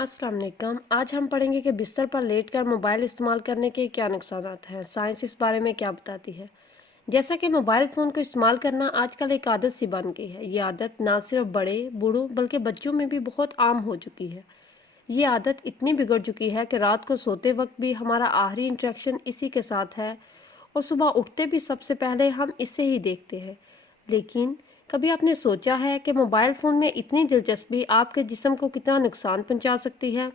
अस्सलाम वालेकुम। आज हम पढ़ेंगे कि बिस्तर पर लेटकर मोबाइल इस्तेमाल करने के क्या नुकसानात हैं। साइंस इस बारे में क्या बताती है। जैसा कि मोबाइल फ़ोन को इस्तेमाल करना आजकल एक आदत सी बन गई है। ये आदत ना सिर्फ बड़े बूढ़ों बल्कि बच्चों में भी बहुत आम हो चुकी है। ये आदत इतनी बिगड़ चुकी है कि रात को सोते वक्त भी हमारा आखिरी इंटरेक्शन इसी के साथ है और सुबह उठते भी सबसे पहले हम इसे ही देखते हैं। लेकिन कभी आपने सोचा है कि मोबाइल फ़ोन में इतनी दिलचस्पी आपके जिस्म को कितना नुकसान पहुंचा सकती है।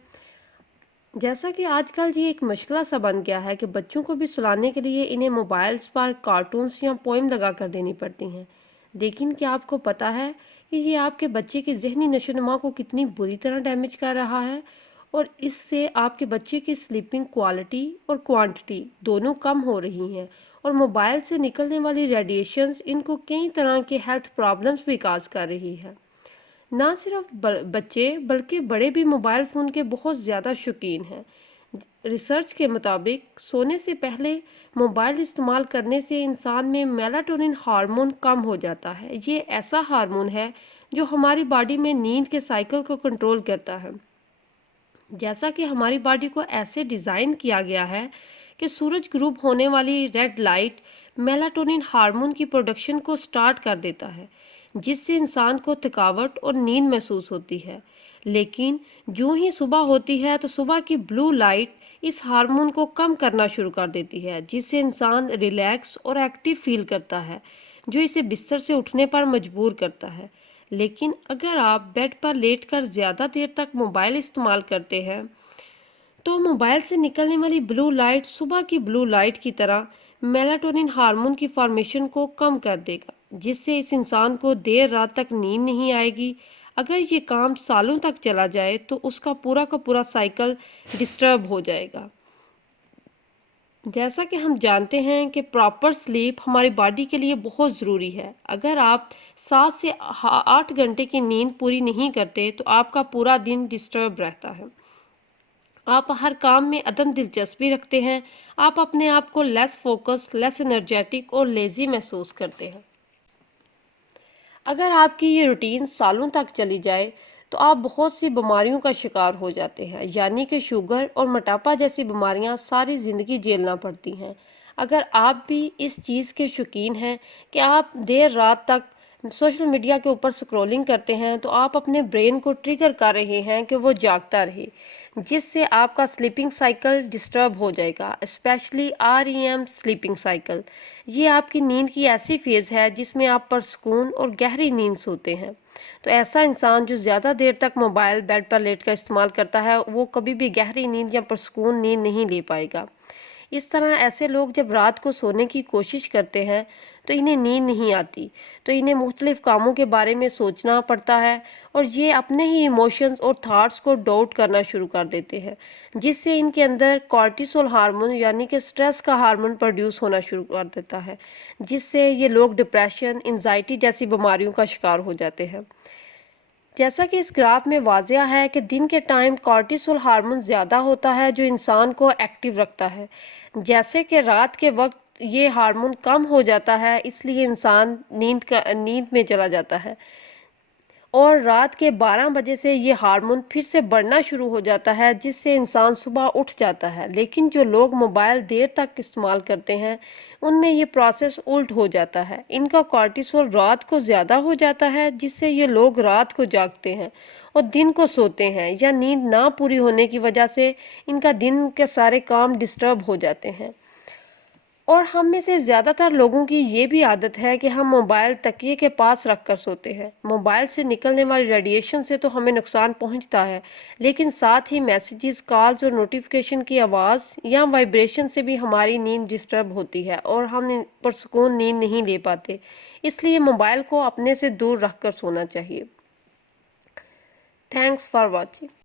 जैसा कि आजकल ये एक मशगला सा बन गया है कि बच्चों को भी सुलाने के लिए इन्हें मोबाइल्स पर कार्टून्स या पोइम लगा कर देनी पड़ती हैं। लेकिन क्या आपको पता है कि ये आपके बच्चे की ज़हनी नशोनुमा को कितनी बुरी तरह डैमेज कर रहा है और इससे आपके बच्चे की स्लीपिंग क्वालिटी और क्वांटिटी दोनों कम हो रही हैं और मोबाइल से निकलने वाली रेडिएशंस इनको कई तरह के हेल्थ प्रॉब्लम्स भी काज कर रही है। ना सिर्फ बच्चे बल्कि बड़े भी मोबाइल फ़ोन के बहुत ज़्यादा शौकीन हैं। रिसर्च के मुताबिक सोने से पहले मोबाइल इस्तेमाल करने से इंसान में मेलाटोनिन हार्मोन कम हो जाता है। ये ऐसा हार्मोन है जो हमारी बॉडी में नींद के साइकिल को कंट्रोल करता है। जैसा कि हमारी बॉडी को ऐसे डिज़ाइन किया गया है कि सूरज ग्रुप होने वाली रेड लाइट मेलाटोनिन हार्मोन की प्रोडक्शन को स्टार्ट कर देता है, जिससे इंसान को थकावट और नींद महसूस होती है। लेकिन जो ही सुबह होती है तो सुबह की ब्लू लाइट इस हार्मोन को कम करना शुरू कर देती है, जिससे इंसान रिलैक्स और एक्टिव फील करता है, जो इसे बिस्तर से उठने पर मजबूर करता है। लेकिन अगर आप बेड पर लेटकर ज़्यादा देर तक मोबाइल इस्तेमाल करते हैं तो मोबाइल से निकलने वाली ब्लू लाइट सुबह की ब्लू लाइट की तरह मेलाटोनिन हार्मोन की फॉर्मेशन को कम कर देगा, जिससे इस इंसान को देर रात तक नींद नहीं आएगी। अगर ये काम सालों तक चला जाए तो उसका पूरा का पूरा साइकिल डिस्टर्ब हो जाएगा। जैसा कि हम जानते हैं कि प्रॉपर स्लीप हमारी बॉडी के लिए बहुत ज़रूरी है। अगर आप 7 से 8 घंटे की नींद पूरी नहीं करते तो आपका पूरा दिन डिस्टर्ब रहता है। आप हर काम में अदम दिलचस्पी रखते हैं। आप अपने आप को लेस फोकस, लेस एनर्जेटिक और लेज़ी महसूस करते हैं। अगर आपकी ये रूटीन सालों तक चली जाए तो आप बहुत सी बीमारियों का शिकार हो जाते हैं, यानी कि शुगर और मोटापा जैसी बीमारियां सारी ज़िंदगी झेलना पड़ती हैं। अगर आप भी इस चीज़ के शौकीन हैं कि आप देर रात तक सोशल मीडिया के ऊपर स्क्रॉलिंग करते हैं तो आप अपने ब्रेन को ट्रिगर कर रहे हैं कि वो जागता रहे, जिससे आपका स्लीपिंग साइकिल डिस्टर्ब हो जाएगा, स्पेशली REM स्लीपिंग साइकिल। ये आपकी नींद की ऐसी फेज़ है जिसमें आप परसकून और गहरी नींद सोते हैं। तो ऐसा इंसान जो ज़्यादा देर तक मोबाइल बेड पर लेट कर इस्तेमाल करता है वो कभी भी गहरी नींद या परसकून नींद नहीं ले पाएगा। इस तरह ऐसे लोग जब रात को सोने की कोशिश करते हैं तो इन्हें नींद नहीं आती, तो इन्हें मुख्तलिफ कामों के बारे में सोचना पड़ता है और ये अपने ही इमोशंस और थॉट्स को डाउट करना शुरू कर देते हैं, जिससे इनके अंदर कॉर्टिसोल हार्मोन यानी कि स्ट्रेस का हार्मोन प्रोड्यूस होना शुरू कर देता है, जिससे ये लोग डिप्रेशन, एंजाइटी जैसी बीमारियों का शिकार हो जाते हैं। जैसा कि इस ग्राफ में वाज़िया है कि दिन के टाइम कॉर्टिसोल हार्मोन ज़्यादा होता है जो इंसान को एक्टिव रखता है, जैसे कि रात के वक्त ये हार्मोन कम हो जाता है, इसलिए इंसान नींद में चला जाता है और रात के 12 बजे से ये हार्मोन फिर से बढ़ना शुरू हो जाता है, जिससे इंसान सुबह उठ जाता है। लेकिन जो लोग मोबाइल देर तक इस्तेमाल करते हैं उनमें ये प्रोसेस उल्ट हो जाता है। इनका कॉर्टिसोल रात को ज़्यादा हो जाता है, जिससे ये लोग रात को जागते हैं और दिन को सोते हैं, या नींद ना पूरी होने की वजह से इनका दिन के सारे काम डिस्टर्ब हो जाते हैं। और हम में से ज़्यादातर लोगों की ये भी आदत है कि हम मोबाइल तकिए के पास रख कर सोते हैं। मोबाइल से निकलने वाली रेडिएशन से तो हमें नुकसान पहुंचता है, लेकिन साथ ही मैसेजेस, कॉल्स और नोटिफिकेशन की आवाज़ या वाइब्रेशन से भी हमारी नींद डिस्टर्ब होती है और हम पुरसकून नींद नहीं ले पाते। इसलिए मोबाइल को अपने से दूर रख कर सोना चाहिए। Thanks for watching.